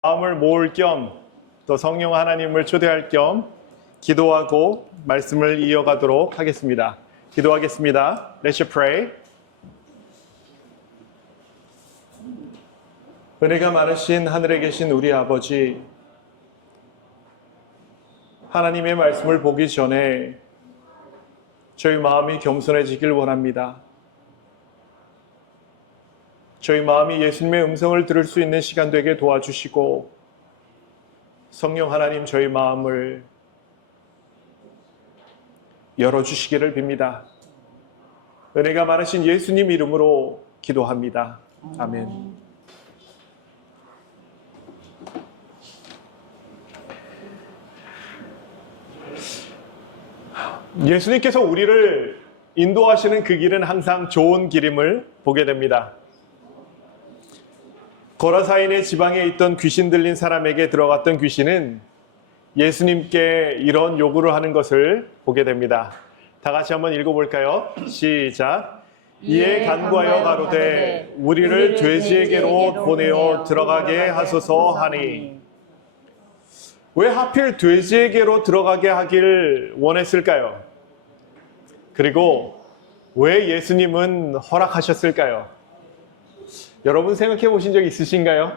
마음을 모을 겸 또 성령 하나님을 초대할 겸 기도하고 말씀을 이어가도록 하겠습니다. 기도하겠습니다. Let's pray. 은혜가 많으신 하늘에 계신 우리 아버지, 하나님의 말씀을 보기 전에 저희 마음이 겸손해지길 원합니다. 저희 마음이 예수님의 음성을 들을 수 있는 시간 되게 도와주시고, 성령 하나님 저희 마음을 열어주시기를 빕니다. 은혜가 많으신 예수님 이름으로 기도합니다. 아멘. 예수님께서 우리를 인도하시는 그 길은 항상 좋은 길임을 보게 됩니다. 거라사인의 지방에 있던 귀신 들린 사람에게 들어갔던 귀신은 예수님께 이런 요구를 하는 것을 보게 됩니다. 다 같이 한번 읽어볼까요? 시작. 이에 간구하여 가로되 우리를 돼지에게로 보내어 들어가게 하소서 하니. 왜 하필 돼지에게로 들어가게 하길 원했을까요? 그리고 왜 예수님은 허락하셨을까요? 여러분 생각해 보신 적 있으신가요?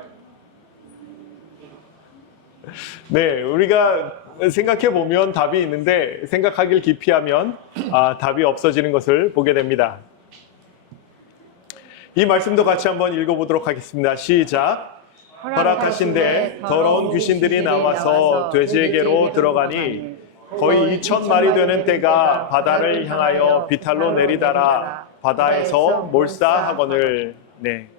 네, 우리가 생각해 보면 답이 있는데 생각하길 깊이 하면 답이 없어지는 것을 보게 됩니다. 이 말씀도 같이 한번 읽어보도록 하겠습니다. 시작. 허락하신데 더러운 귀신들이 나와서 돼지에게로 들어가니 거의 2,000마리 되는 떼가 바다를 향하여 비탈로 내리다라 바다에서 몰사하거늘. 네.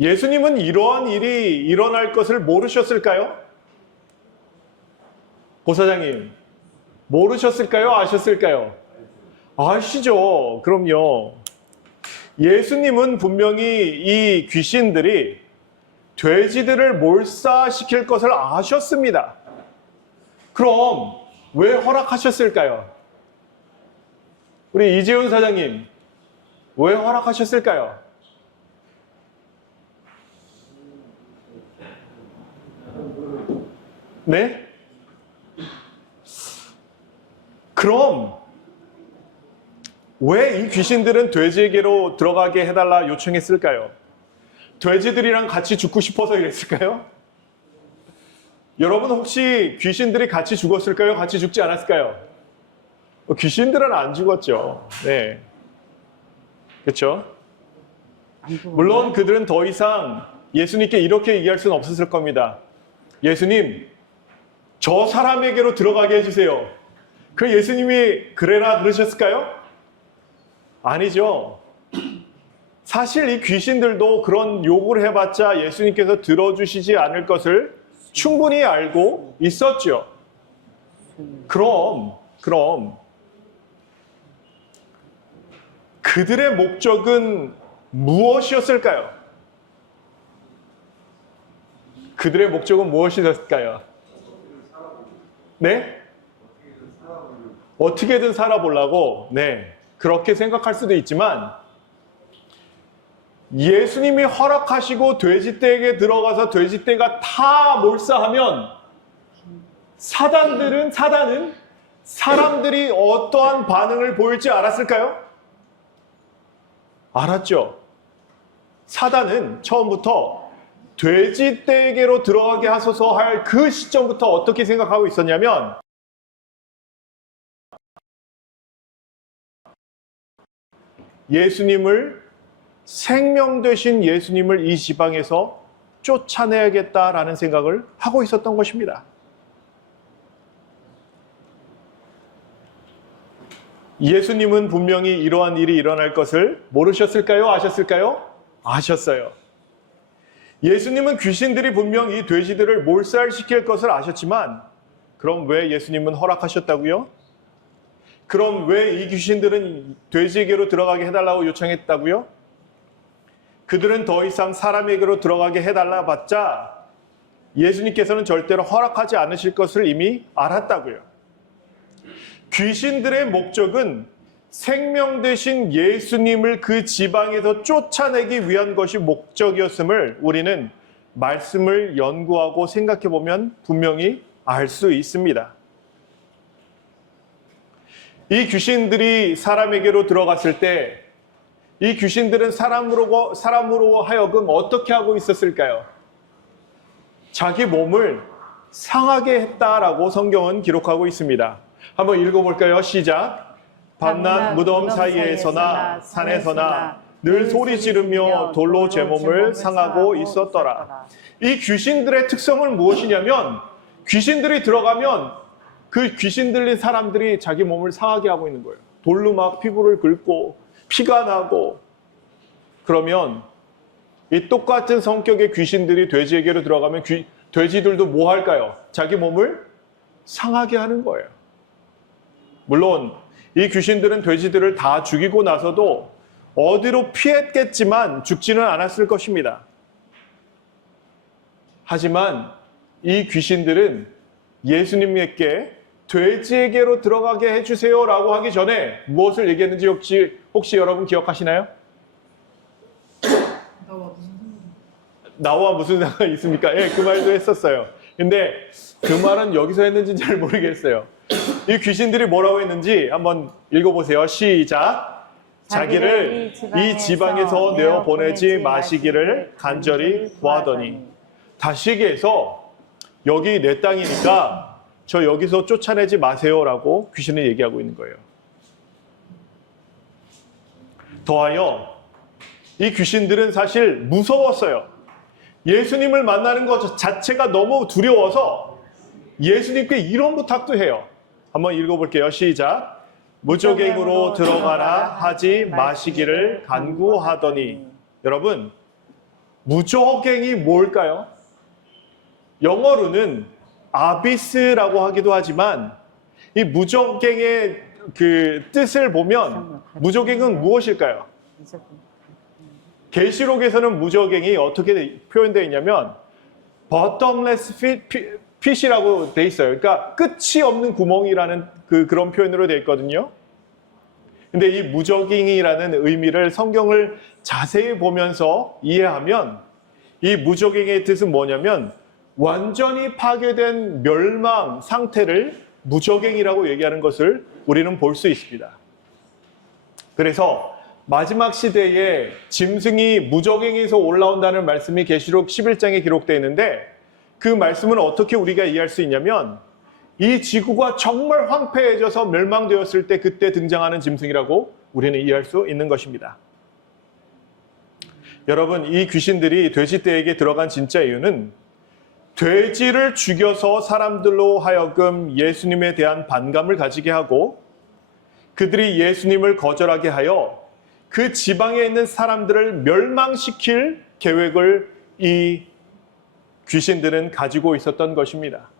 예수님은 이러한 일이 일어날 것을 모르셨을까요? 고사장님, 모르셨을까요? 아셨을까요? 아시죠? 그럼요. 예수님은 분명히 이 귀신들이 돼지들을 몰사시킬 것을 아셨습니다. 그럼 왜 허락하셨을까요? 우리 이재훈 사장님, 왜 허락하셨을까요? 네? 그럼 왜 이 귀신들은 돼지에게로 들어가게 해달라 요청했을까요? 돼지들이랑 같이 죽고 싶어서 이랬을까요? 여러분 혹시 귀신들이 같이 죽었을까요? 같이 죽지 않았을까요? 귀신들은 안 죽었죠. 네. 그렇죠? 물론 그들은 더 이상 예수님께 이렇게 얘기할 수는 없었을 겁니다. 예수님, 저 사람에게로 들어가게 해주세요. 그 예수님이 그래라 그러셨을까요? 아니죠. 사실 이 귀신들도 그런 요구를 해봤자 예수님께서 들어주시지 않을 것을 충분히 알고 있었죠. 그럼 그들의 목적은 무엇이었을까요? 그들의 목적은 무엇이었을까요? 네? 어떻게든 살아보려고, 네, 그렇게 생각할 수도 있지만 예수님이 허락하시고 돼지떼에게 들어가서 돼지떼가 다 몰사하면 사단은 사람들이 어떠한 반응을 보일지 알았을까요? 알았죠. 사단은 처음부터 돼지떼에게로 들어가게 하소서 할 그 시점부터 어떻게 생각하고 있었냐면, 예수님을, 생명 되신 예수님을 이 지방에서 쫓아내야겠다라는 생각을 하고 있었던 것입니다. 예수님은 분명히 이러한 일이 일어날 것을 모르셨을까요? 아셨을까요? 아셨어요. 예수님은 귀신들이 분명 이 돼지들을 몰살시킬 것을 아셨지만, 그럼 왜 예수님은 허락하셨다고요? 그럼 왜 이 귀신들은 돼지에게로 들어가게 해달라고 요청했다고요? 그들은 더 이상 사람에게로 들어가게 해달라 봤자 예수님께서는 절대로 허락하지 않으실 것을 이미 알았다고요. 귀신들의 목적은 생명 되신 예수님을 그 지방에서 쫓아내기 위한 것이 목적이었음을 우리는 말씀을 연구하고 생각해 보면 분명히 알 수 있습니다. 이 귀신들이 사람에게로 들어갔을 때 이 귀신들은 사람으로 하여금 어떻게 하고 있었을까요? 자기 몸을 상하게 했다라고 성경은 기록하고 있습니다. 한번 읽어볼까요? 시작. 밤낮 무덤 사이에서나 산에서나 늘 소리 지르며 돌로 제 몸을 상하고 있었더라. 이 귀신들의 특성은 무엇이냐면 귀신들이 들어가면 그 귀신 들린 사람들이 자기 몸을 상하게 하고 있는 거예요. 돌로 막 피부를 긁고 피가 나고. 그러면 이 똑같은 성격의 귀신들이 돼지에게로 들어가면 돼지들도 뭐 할까요? 자기 몸을 상하게 하는 거예요. 물론 이 귀신들은 돼지들을 다 죽이고 나서도 어디로 피했겠지만 죽지는 않았을 것입니다. 하지만 이 귀신들은 예수님께 돼지에게로 들어가게 해주세요 라고 하기 전에 무엇을 얘기했는지 혹시 여러분 기억하시나요? 나와 무슨 상관이 있습니까? 예, 그 말도 했었어요. 근데 그 말은 여기서 했는지는 잘 모르겠어요. 이 귀신들이 뭐라고 했는지 한번 읽어보세요. 시작. 자기를 이 지방에서 내어 보내지 마시기를 간절히 구하더니. 다시 얘기해서 여기 내 땅이니까 저 여기서 쫓아내지 마세요라고 귀신은 얘기하고 있는 거예요. 더하여 이 귀신들은 사실 무서웠어요. 예수님을 만나는 것 자체가 너무 두려워서 예수님께 이런 부탁도 해요. 한번 읽어볼게요. 시작. 무저갱으로 들어가라 하지 마시기를 간구하더니. 여러분, 무저갱이 뭘까요? 영어로는 아비스라고 하기도 하지만 이 무저갱의 그 뜻을 보면 무저갱은 무엇일까요? 계시록에서는 무저갱이 어떻게 표현되어 있냐면 bottomless pit이라고 돼 있어요. 그러니까 끝이 없는 구멍이라는 그런 표현으로 되어 있거든요. 근데 이 무저갱이라는 의미를 성경을 자세히 보면서 이해하면 이 무저갱의 뜻은 뭐냐면 완전히 파괴된 멸망 상태를 무저갱이라고 얘기하는 것을 우리는 볼 수 있습니다. 그래서 마지막 시대에 짐승이 무저갱에서 올라온다는 말씀이 계시록 11장에 기록되어 있는데 그 말씀은 어떻게 우리가 이해할 수 있냐면 이 지구가 정말 황폐해져서 멸망되었을 때 그때 등장하는 짐승이라고 우리는 이해할 수 있는 것입니다. 여러분, 이 귀신들이 돼지떼에게 들어간 진짜 이유는 돼지를 죽여서 사람들로 하여금 예수님에 대한 반감을 가지게 하고 그들이 예수님을 거절하게 하여 그 지방에 있는 사람들을 멸망시킬 계획을 이 귀신들은 가지고 있었던 것입니다.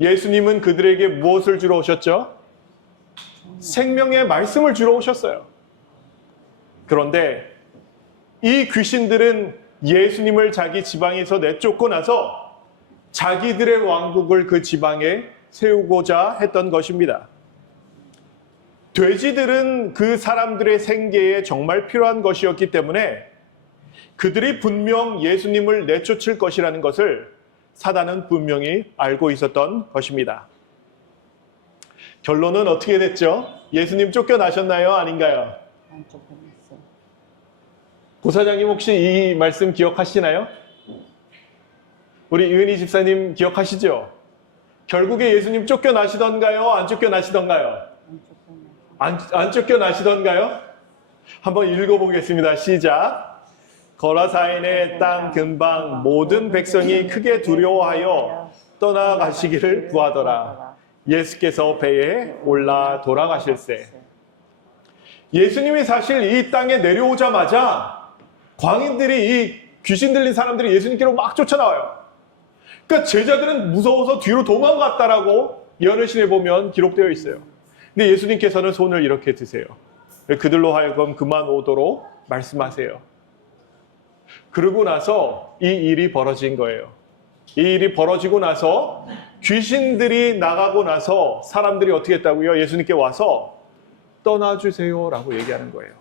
예수님은 그들에게 무엇을 주러 오셨죠? 생명의 말씀을 주러 오셨어요. 그런데 이 귀신들은 예수님을 자기 지방에서 내쫓고 나서 자기들의 왕국을 그 지방에 세우고자 했던 것입니다. 돼지들은 그 사람들의 생계에 정말 필요한 것이었기 때문에 그들이 분명 예수님을 내쫓을 것이라는 것을 사단은 분명히 알고 있었던 것입니다. 결론은 어떻게 됐죠? 예수님 쫓겨나셨나요? 아닌가요? 안 쫓겨났어요. 고사장님 혹시 이 말씀 기억하시나요? 우리 이은희 집사님 기억하시죠? 결국에 예수님 쫓겨나시던가요? 안 쫓겨나시던가요? 안 쫓겨나시던가요? 한번 읽어보겠습니다. 시작. 거라사인의 땅 근방 모든 백성이 크게 두려워하여 떠나가시기를 구하더라. 예수께서 배에 올라 돌아가실세. 예수님이 사실 이 땅에 내려오자마자 광인들이 이 귀신 들린 사람들이 예수님께로 막 쫓아나와요. 그러니까 제자들은 무서워서 뒤로 도망갔다라고 예언의 보면 기록되어 있어요. 근데 예수님께서는 손을 이렇게 드세요. 그들로 하여금 그만 오도록 말씀하세요. 그러고 나서 이 일이 벌어진 거예요. 이 일이 벌어지고 나서 귀신들이 나가고 나서 사람들이 어떻게 했다고요? 예수님께 와서 떠나주세요 라고 얘기하는 거예요.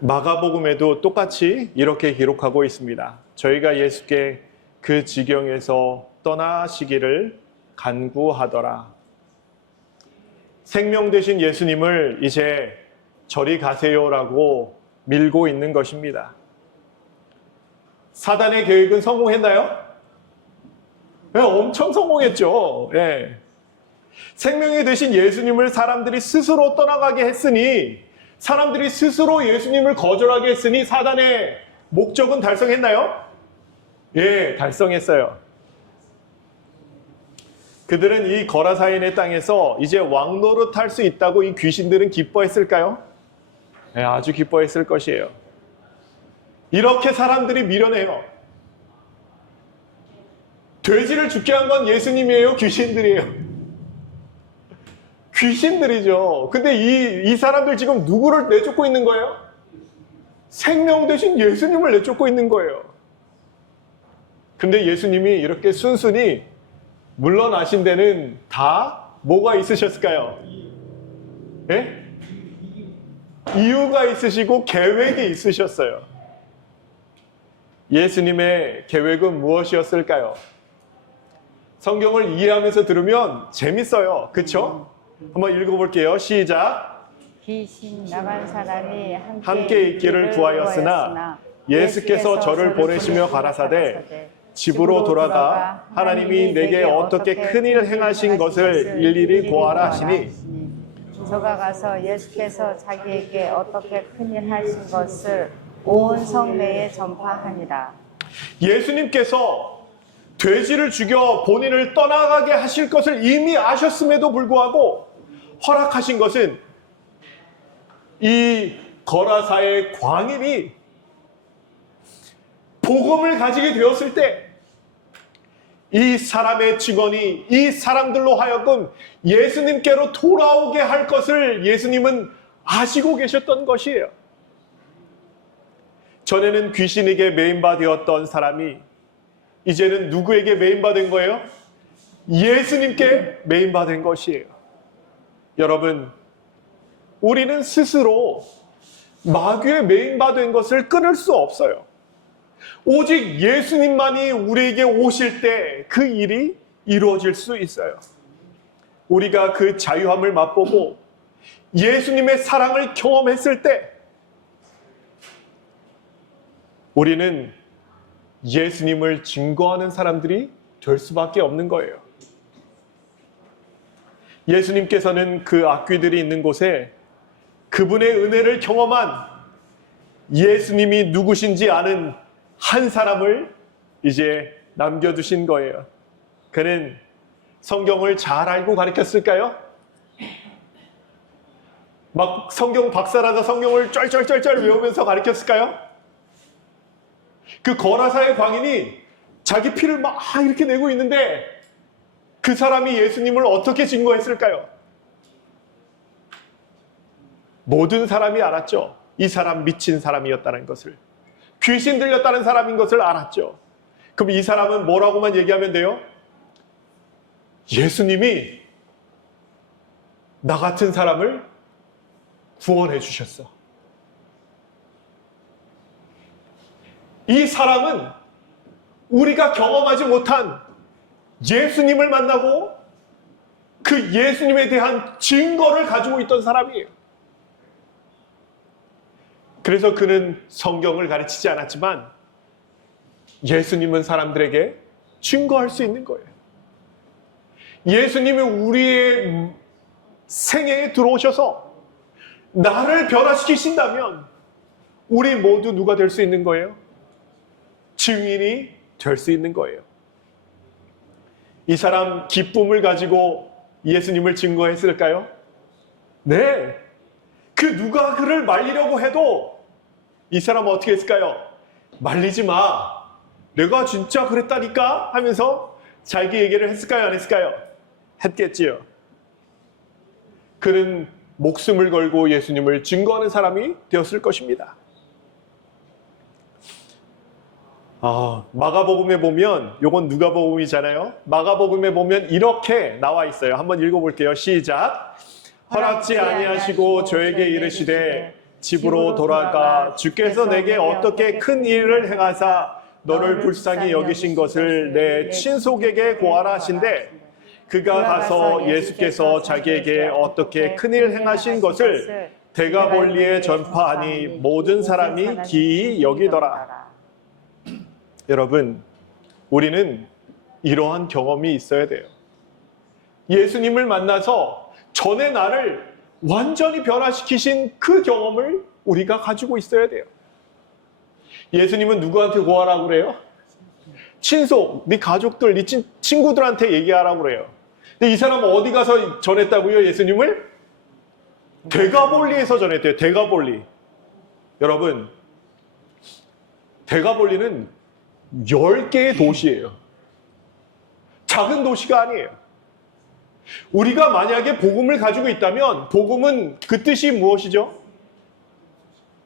마가복음에도 똑같이 이렇게 기록하고 있습니다. 저희가 예수께 그 지경에서 떠나시기를 간구하더라. 생명 되신 예수님을 이제 저리 가세요라고 밀고 있는 것입니다. 사단의 계획은 성공했나요? 네, 엄청 성공했죠. 네. 생명이 되신 예수님을 사람들이 스스로 떠나가게 했으니, 사람들이 스스로 예수님을 거절하게 했으니 사단의 목적은 달성했나요? 예, 달성했어요. 그들은 이 거라사인의 땅에서 이제 왕노릇할 수 있다고 이 귀신들은 기뻐했을까요? 네, 아주 기뻐했을 것이에요. 이렇게 사람들이 밀어내요. 돼지를 죽게 한 건 예수님이에요? 귀신들이에요? 귀신들이죠. 근데 이 사람들 지금 누구를 내쫓고 있는 거예요? 생명 되신 예수님을 내쫓고 있는 거예요. 근데 예수님이 이렇게 순순히 물러나신 데는 다 뭐가 있으셨을까요? 예? 이유가 있으시고 계획이 있으셨어요. 예수님의 계획은 무엇이었을까요? 성경을 이해하면서 들으면 재밌어요. 그렇죠? 한번 읽어볼게요. 시작. 귀신 나간 사람이 함께 있기를 구하였으나 예수께서 저를 보내시며 가라사대 집으로 돌아가 하나님이 내게 어떻게 큰일 행하신 것을 일일이 고하라 하시니, 저가 가서 예수께서 자기에게 어떻게 큰일 하신 것을 온 성내에 전파하니라. 예수님께서 돼지를 죽여 본인을 떠나가게 하실 것을 이미 아셨음에도 불구하고 허락하신 것은 이 거라사의 광인이 복음을 가지게 되었을 때 이 사람의 직원이 이 사람들로 하여금 예수님께로 돌아오게 할 것을 예수님은 아시고 계셨던 것이에요. 전에는 귀신에게 메인바 되었던 사람이 이제는 누구에게 메인바 된 거예요? 예수님께 메인바 된 것이에요. 여러분, 우리는 스스로 마귀의 메인바 된 것을 끊을 수 없어요. 오직 예수님만이 우리에게 오실 때 그 일이 이루어질 수 있어요. 우리가 그 자유함을 맛보고 예수님의 사랑을 경험했을 때 우리는 예수님을 증거하는 사람들이 될 수밖에 없는 거예요. 예수님께서는 그 악귀들이 있는 곳에 그분의 은혜를 경험한 예수님이 누구신지 아는 한 사람을 이제 남겨두신 거예요. 그는 성경을 잘 알고 가르쳤을까요? 막 성경 박사라서 성경을 쩔쩔쩔쩔 외우면서 가르쳤을까요? 그 거라사의 광인이 자기 피를 막 이렇게 내고 있는데 그 사람이 예수님을 어떻게 증거했을까요? 모든 사람이 알았죠. 이 사람 미친 사람이었다는 것을. 귀신 들렸다는 사람인 것을 알았죠. 그럼 이 사람은 뭐라고만 얘기하면 돼요? 예수님이 나 같은 사람을 구원해 주셨어. 이 사람은 우리가 경험하지 못한 예수님을 만나고 그 예수님에 대한 증거를 가지고 있던 사람이에요. 그래서 그는 성경을 가르치지 않았지만 예수님은 사람들에게 증거할 수 있는 거예요. 예수님이 우리의 생애에 들어오셔서 나를 변화시키신다면 우리 모두 누가 될 수 있는 거예요? 증인이 될 수 있는 거예요. 이 사람 기쁨을 가지고 예수님을 증거했을까요? 네. 그 누가 그를 말리려고 해도 이 사람은 어떻게 했을까요? 말리지 마. 내가 진짜 그랬다니까 하면서 자기 얘기를 했을까요? 안 했을까요? 했겠지요. 그는 목숨을 걸고 예수님을 증거하는 사람이 되었을 것입니다. 마가복음에 보면, 요건 누가복음이잖아요. 마가복음에 보면 이렇게 나와 있어요. 한번 읽어볼게요. 시작. 허락지 아니하시고 저에게 이르시되 집으로 돌아가 주께서 내게 어떻게 큰 일을 행하사 너를 불쌍히 여기신 것을 내 친속에게 고하라 하신대. 그가 가서 예수께서 자기에게 어떻게 큰 일 행하신 것을 데가볼리에 전파하니 모든 사람이 기이 여기더라. 여러분, 우리는 이러한 경험이 있어야 돼요. 예수님을 만나서 전에 나를 완전히 변화시키신 그 경험을 우리가 가지고 있어야 돼요. 예수님은 누구한테 고하라고 그래요? 친속, 네 가족들, 네 친구들한테 얘기하라고 그래요. 근데 이 사람은 어디 가서 전했다고요, 예수님을? 데가볼리에서 전했대요, 데가볼리. 여러분, 데가볼리는 10개의 도시예요. 작은 도시가 아니에요. 우리가 만약에 복음을 가지고 있다면 복음은 그 뜻이 무엇이죠?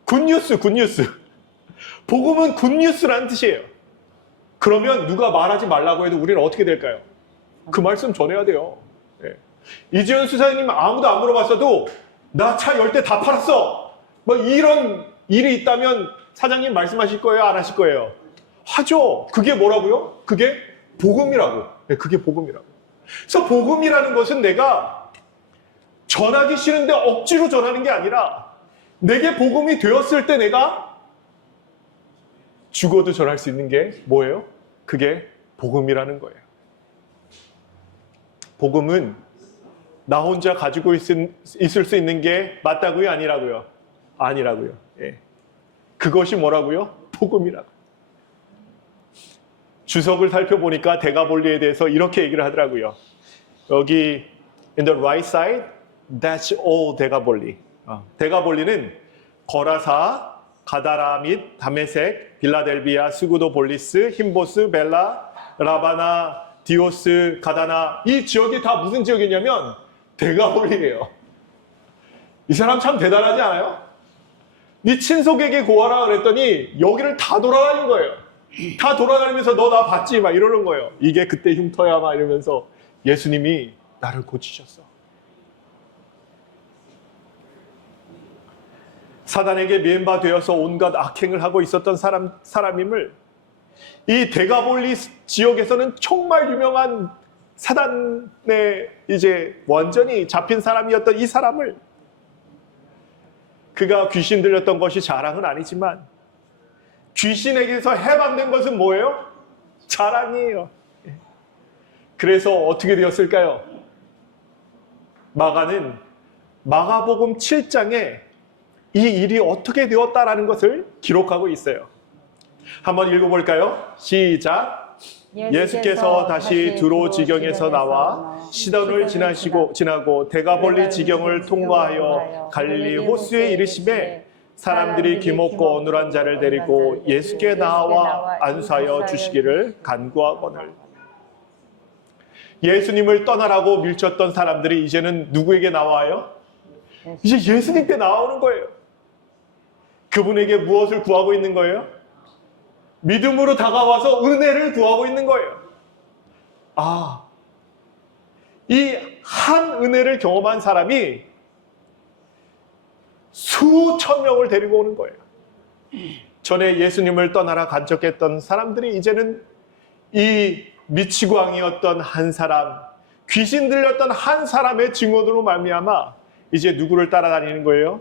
굿뉴스, 굿뉴스. 복음은 굿뉴스라는 뜻이에요. 그러면 누가 말하지 말라고 해도 우리는 어떻게 될까요? 그 말씀 전해야 돼요. 네. 이지연 수사님 아무도 안 물어봤어도 나 차 10대 다 팔았어. 뭐 이런 일이 있다면 사장님 말씀하실 거예요? 안 하실 거예요? 하죠. 그게 뭐라고요? 그게 복음이라고. 네, 그게 복음이라고. 그래서 복음이라는 것은 내가 전하기 싫은데 억지로 전하는 게 아니라 내게 복음이 되었을 때 내가 죽어도 전할 수 있는 게 뭐예요? 그게 복음이라는 거예요. 복음은 나 혼자 가지고 있을 수 있는 게 맞다고요? 아니라고요? 아니라고요. 예. 그것이 뭐라고요? 복음이라고. 주석을 살펴보니까 데가볼리에 대해서 이렇게 얘기를 하더라고요. 여기 in the right side, that's all 데가볼리. 데가볼리는 거라사, 가다라 및 다메섹, 빌라델비아, 스구도 볼리스, 힘보스, 벨라, 라바나, 디오스, 가다나, 이 지역이 다 무슨 지역이냐면 데가볼리예요. 이 사람 참 대단하지 않아요? 네 친속에게 고하라 그랬더니 여기를 다 돌아다닌 거예요. 다 돌아다니면서 너 나 봤지? 막 이러는 거예요. 이게 그때 흉터야 막 이러면서 예수님이 나를 고치셨어. 사단에게 미움받아서 온갖 악행을 하고 있었던 사람임을 이 데가볼리 지역에서는 정말 유명한 사단에 이제 완전히 잡힌 사람이었던 이 사람을 그가 귀신 들렸던 것이 자랑은 아니지만 귀신에게서 해방된 것은 뭐예요? 자랑이에요. 그래서 어떻게 되었을까요? 마가는 마가복음 7장에 이 일이 어떻게 되었다라는 것을 기록하고 있어요. 한번 읽어볼까요? 시작. 예수께서 다시 두로 지경에서 나와 시돈을 지나고 데가볼리 지경을 통과하여 갈릴리 호수에 이르심에 사람들이 귀먹고 어눌한 자를 데리고 예수께 나와 안수하여 주시기를 간구하거늘. 예수님을 떠나라고 밀쳤던 사람들이 이제는 누구에게 나와요? 이제 예수님께 나오는 거예요. 그분에게 무엇을 구하고 있는 거예요? 믿음으로 다가와서 은혜를 구하고 있는 거예요. 아, 이 한 은혜를 경험한 사람이 수천 명을 데리고 오는 거예요. 전에 예수님을 떠나라 간척했던 사람들이 이제는 이 미치광이었던 한 사람, 귀신 들렸던 한 사람의 증언으로 말미암아 이제 누구를 따라다니는 거예요?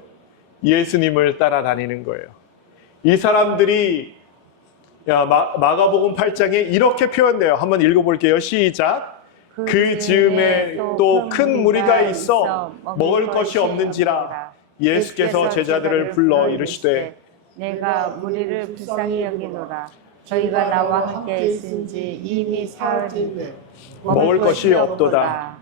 예수님을 따라다니는 거예요. 이 사람들이 마가복음 8장에 이렇게 표현돼요. 한번 읽어볼게요. 시작. 그 즈음에 또 큰 무리가 있어 먹을 것이 없는지라 예수께서 제자들을 불러 이르시되 내가 무리를 불쌍히 여기노라. 저희가 나와 함께 있은지 이미 사흘이 먹을 것이 없도다.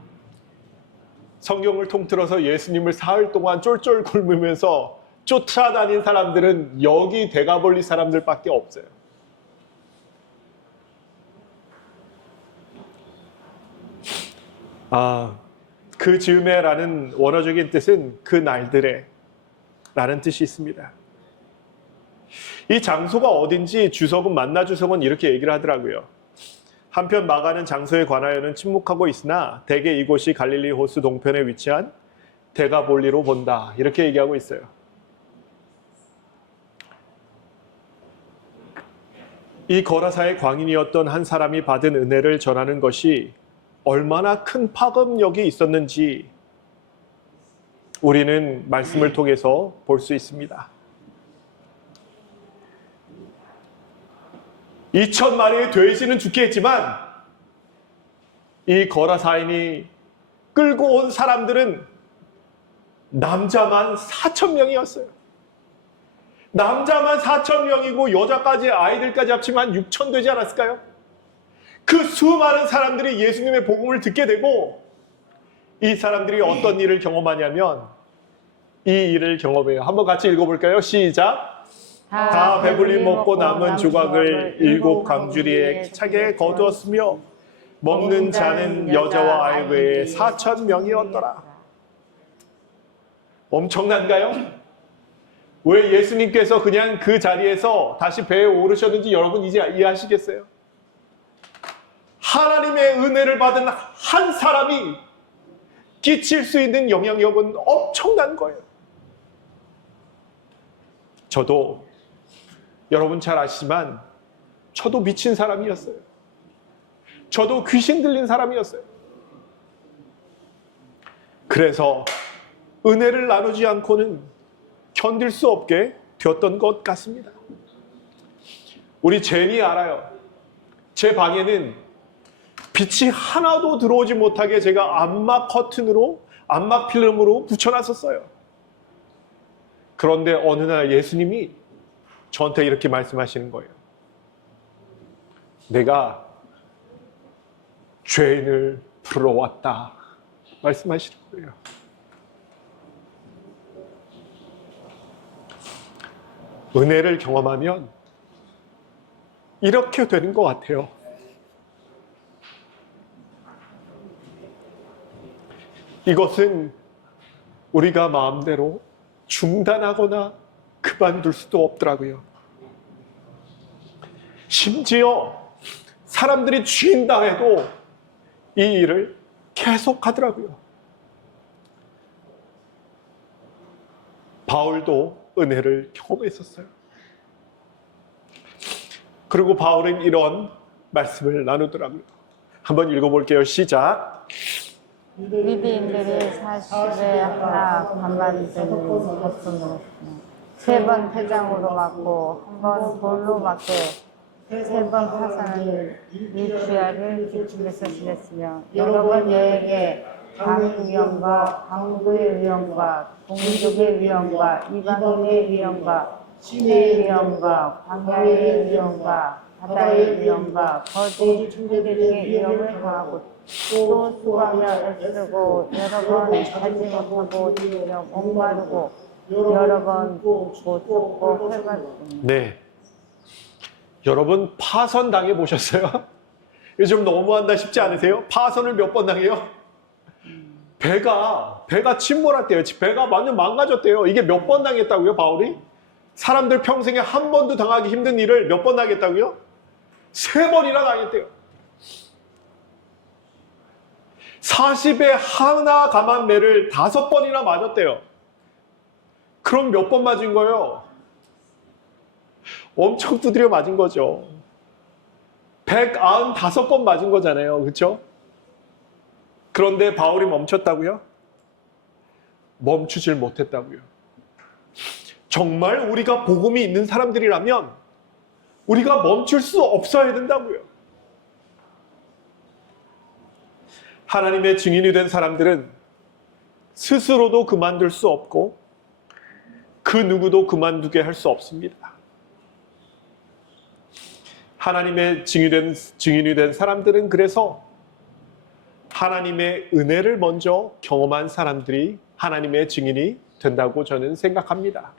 성경을 통틀어서 예수님을 사흘 동안 쫄쫄 굶으면서 쫓아다닌 사람들은 여기 데가볼리 사람들밖에 없어요. 그 즈음에라는 원어적인 뜻은 그 날들에 라는 뜻이 있습니다. 이 장소가 어딘지 주석은 만나 주석은 이렇게 얘기를 하더라고요. 한편 마가는 장소에 관하여는 침묵하고 있으나 대개 이곳이 갈릴리 호수 동편에 위치한 데가볼리로 본다. 이렇게 얘기하고 있어요. 이 거라사의 광인이었던 한 사람이 받은 은혜를 전하는 것이 얼마나 큰 파급력이 있었는지 우리는 말씀을 통해서 볼 수 있습니다. 2,000마리의 돼지는 죽게 했지만 이 거라사인이 끌고 온 사람들은 남자만 4,000명이었어요. 남자만 4,000명이고 여자까지 아이들까지 합치면 한 6,000 되지 않았을까요? 그 수많은 사람들이 예수님의 복음을 듣게 되고 이 사람들이 어떤 일을 경험하냐면 이 일을 경험해요. 한번 같이 읽어볼까요? 시작! 다 배불리 먹고 남은 조각을 7 광주리에 차게 거두었으며 먹는 자는 여자와 아이 외에 4,000명이었더라. 엄청난가요? 왜 예수님께서 그냥 그 자리에서 다시 배에 오르셨는지 여러분 이제 이해하시겠어요? 하나님의 은혜를 받은 한 사람이 끼칠 수 있는 영향력은 엄청난 거예요. 저도 여러분 잘 아시지만 저도 미친 사람이었어요. 저도 귀신 들린 사람이었어요. 그래서 은혜를 나누지 않고는 견딜 수 없게 되었던 것 같습니다. 우리 제니 알아요. 제 방에는 빛이 하나도 들어오지 못하게 제가 암막 커튼으로, 암막 필름으로 붙여놨었어요. 그런데 어느 날 예수님이 저한테 이렇게 말씀하시는 거예요. 내가 죄인을 부르러 왔다. 말씀하시는 거예요. 은혜를 경험하면 이렇게 되는 것 같아요. 이것은 우리가 마음대로 중단하거나 그만둘 수도 없더라고요. 심지어 사람들이 쥐인다 해도 이 일을 계속하더라고요. 바울도 은혜를 경험했었어요. 그리고 바울은 이런 말씀을 나누더라고요. 한번 읽어볼게요. 시작. 유대인들이 40에 하나 반반되는 것으로 3번 회장으로 맞고 1번 돌로 맞게 3번 파산을 유추야를 주께서 지냈으며 여러 번 여에게 강의 위험과 강도의 위험과 동족의 위험과 이방인의 위험과 시내의 위험과 광야의 위험과 바다의 위험과 거짓 천대들의 위험을 당하고 또 수고하며 애쓰고 여러 번 자지 못하고 뒤려 목마르고 여러 번 굶고 쫓고 헐벗습니다. 네. 여러분 파선 당해 보셨어요? 이거 좀 너무한다 싶지 않으세요? 파선을 몇 번 당해요? 배가 침몰했대요. 배가 완전 망가졌대요. 이게 몇 번 당했다고요, 바울이? 사람들 평생에 한 번도 당하기 힘든 일을 몇 번 당했다고요? 3번이나 당했대요. 40에 하나 감한 매를 5번이나 맞았대요. 그럼 몇 번 맞은 거예요? 엄청 두드려 맞은 거죠. 195번 맞은 거잖아요. 그렇죠? 그런데 바울이 멈췄다고요? 멈추질 못했다고요. 정말 우리가 복음이 있는 사람들이라면 우리가 멈출 수 없어야 된다고요. 하나님의 증인이 된 사람들은 스스로도 그만둘 수 없고 그 누구도 그만두게 할 수 없습니다. 하나님의 증인이 된 사람들은 그래서 하나님의 은혜를 먼저 경험한 사람들이 하나님의 증인이 된다고 저는 생각합니다.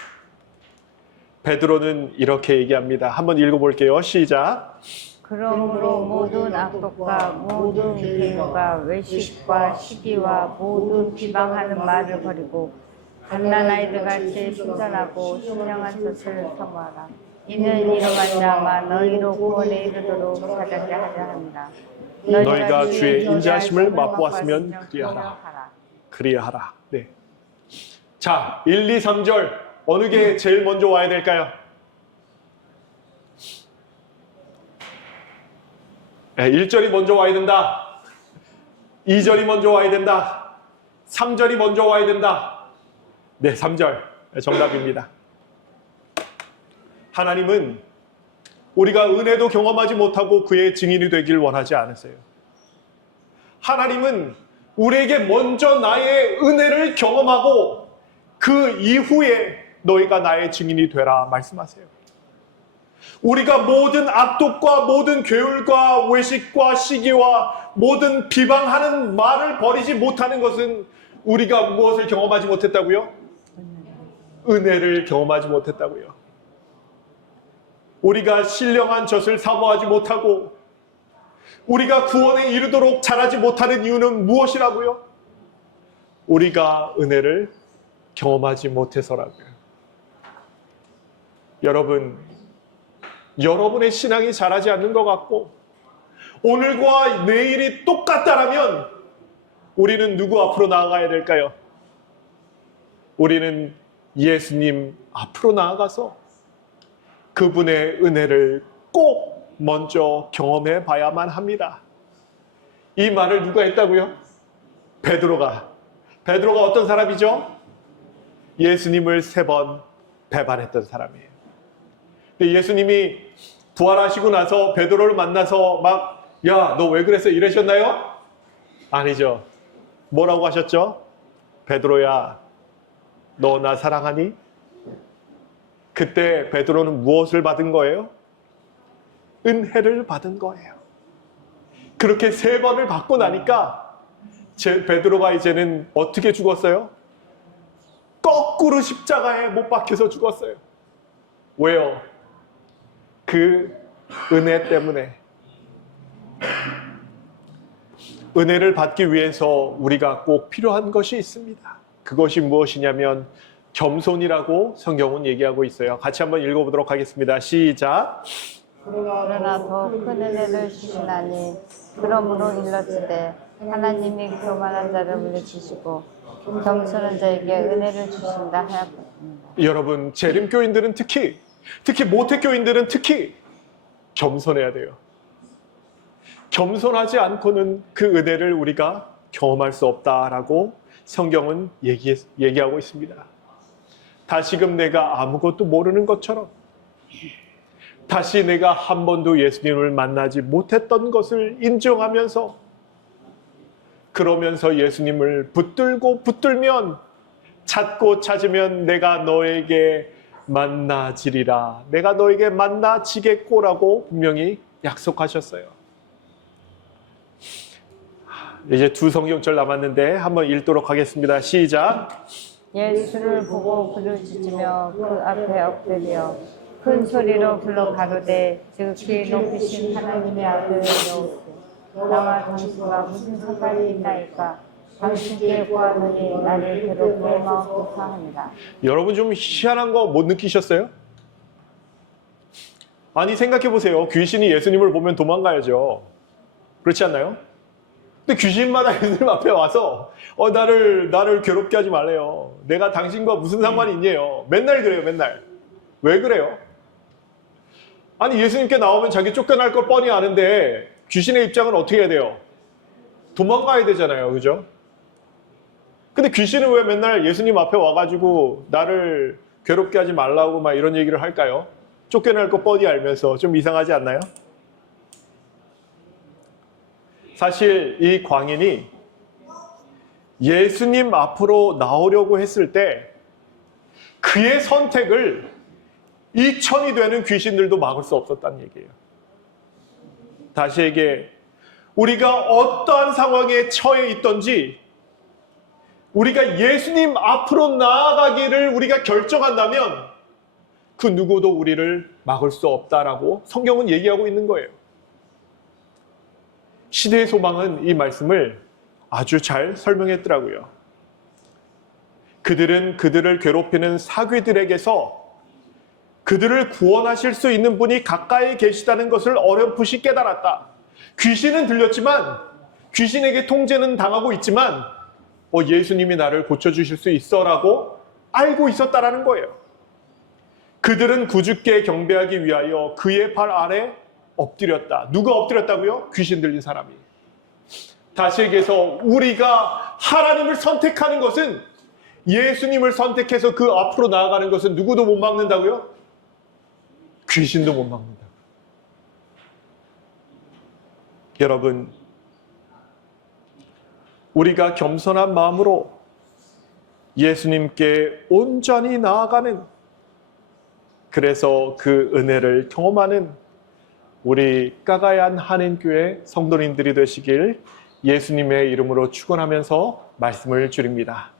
베드로는 이렇게 얘기합니다. 한번 읽어볼게요. 시작. 그러므로 모든 악독과 모든 비유가 외식과 시기와 모든 비방하는 말을 버리고 갓난아이들 같이 순전하고 신령한 뜻을 사모하라. 이는 이로 말미암아 너희로 구원에 이르도록 찾게 하려 합니다. 너희가 주의 인자하심을 맛보았으면 그리하라. 그리하라. 네. 자, 1, 2, 3절 어느 게 제일 먼저 와야 될까요? 1절이 먼저 와야 된다. 2절이 먼저 와야 된다. 3절이 먼저 와야 된다. 네, 3절 정답입니다. 하나님은 우리가 은혜도 경험하지 못하고 그의 증인이 되길 원하지 않으세요. 하나님은 우리에게 먼저 나의 은혜를 경험하고 그 이후에 너희가 나의 증인이 되라 말씀하세요. 우리가 모든 악독과 모든 괴울과 외식과 시기와 모든 비방하는 말을 버리지 못하는 것은 우리가 무엇을 경험하지 못했다고요? 은혜를 경험하지 못했다고요. 우리가 신령한 젖을 사모하지 못하고 우리가 구원에 이르도록 자라지 못하는 이유는 무엇이라고요? 우리가 은혜를 경험하지 못해서라고요. 여러분의 신앙이 자라지 않는 것 같고 오늘과 내일이 똑같다라면 우리는 누구 앞으로 나아가야 될까요? 우리는 예수님 앞으로 나아가서 그분의 은혜를 꼭 먼저 경험해 봐야만 합니다. 이 말을 누가 했다고요? 베드로가 어떤 사람이죠? 예수님을 3번 배반했던 사람이에요. 근데 예수님이 부활하시고 나서 베드로를 만나서 막, 야, 너 왜 그랬어? 이러셨나요? 아니죠. 뭐라고 하셨죠? 베드로야, 너 나 사랑하니? 그때 베드로는 무엇을 받은 거예요? 은혜를 받은 거예요. 그렇게 3번을 받고 나니까 베드로가 이제는 어떻게 죽었어요? 거꾸로 십자가에 못 박혀서 죽었어요. 왜요? 그 은혜 때문에. 은혜를 받기 위해서 우리가 꼭 필요한 것이 있습니다. 그것이 무엇이냐면 겸손이라고 성경은 얘기하고 있어요. 같이 한번 읽어보도록 하겠습니다. 시작. 그러나 더 큰 은혜를 주시나니 그러므로 일렀으되 하나님이 교만한 자를 물리치시고 겸손한 자에게 은혜를 주신다 하였습니다. 여러분, 재림교인들은 특히 모태교인들은 특히 겸손해야 돼요. 겸손하지 않고는 그 은혜를 우리가 경험할 수 없다라고 성경은 얘기하고 있습니다. 다시금 내가 아무것도 모르는 것처럼 다시 내가 한 번도 예수님을 만나지 못했던 것을 인정하면서 그러면서 예수님을 붙들고 붙들면 찾고 찾으면 내가 너에게 만나지리라. 내가 너에게 만나지겠고라고 분명히 약속하셨어요. 이제 2 성경절 남았는데 한번 읽도록 하겠습니다. 시작. 예수를 보고 부르짖으며 그 앞에 엎드려 큰 소리로 불러 가로되 지극히 높으신 하나님의 아들 여호와여, 나와 당신과 무슨 상관이 있나이까? 당신께 구하노니 나를 괴롭게 마옵소서 하니라. 여러분 좀 희한한 거 못 느끼셨어요? 아니 생각해 보세요. 귀신이 예수님을 보면 도망가야죠. 그렇지 않나요? 근데 귀신마다 예수님 앞에 와서 나를 괴롭게 하지 말래요. 내가 당신과 무슨 상관이 있냐요. 맨날 그래요. 맨날. 왜 그래요? 아니 예수님께 나오면 자기 쫓겨날 걸 뻔히 아는데 귀신의 입장은 어떻게 해야 돼요? 도망가야 되잖아요. 그죠? 근데 귀신은 왜 맨날 예수님 앞에 와가지고 나를 괴롭게 하지 말라고 막 이런 얘기를 할까요? 쫓겨날 거 뻔히 알면서 좀 이상하지 않나요? 사실 이 광인이 예수님 앞으로 나오려고 했을 때 그의 선택을 2000이 되는 귀신들도 막을 수 없었다는 얘기예요. 다시 얘기해. 우리가 어떠한 상황에 처해 있던지 우리가 예수님 앞으로 나아가기를 우리가 결정한다면 그 누구도 우리를 막을 수 없다라고 성경은 얘기하고 있는 거예요. 시대의 소망은 이 말씀을 아주 잘 설명했더라고요. 그들은 그들을 괴롭히는 사귀들에게서 그들을 구원하실 수 있는 분이 가까이 계시다는 것을 어렴풋이 깨달았다. 귀신은 들렸지만 귀신에게 통제는 당하고 있지만 예수님이 나를 고쳐주실 수 있어라고 알고 있었다라는 거예요. 그들은 구주께 경배하기 위하여 그의 발 아래 엎드렸다. 누가 엎드렸다고요? 귀신 들린 사람이. 다시 얘기해서 우리가 하나님을 선택하는 것은, 예수님을 선택해서 그 앞으로 나아가는 것은 누구도 못 막는다고요? 귀신도 못 막는다. 여러분, 우리가 겸손한 마음으로 예수님께 온전히 나아가는, 그래서 그 은혜를 경험하는 우리 까가얀 한인교회 성도님들이 되시길 예수님의 이름으로 축원하면서 말씀을 드립니다.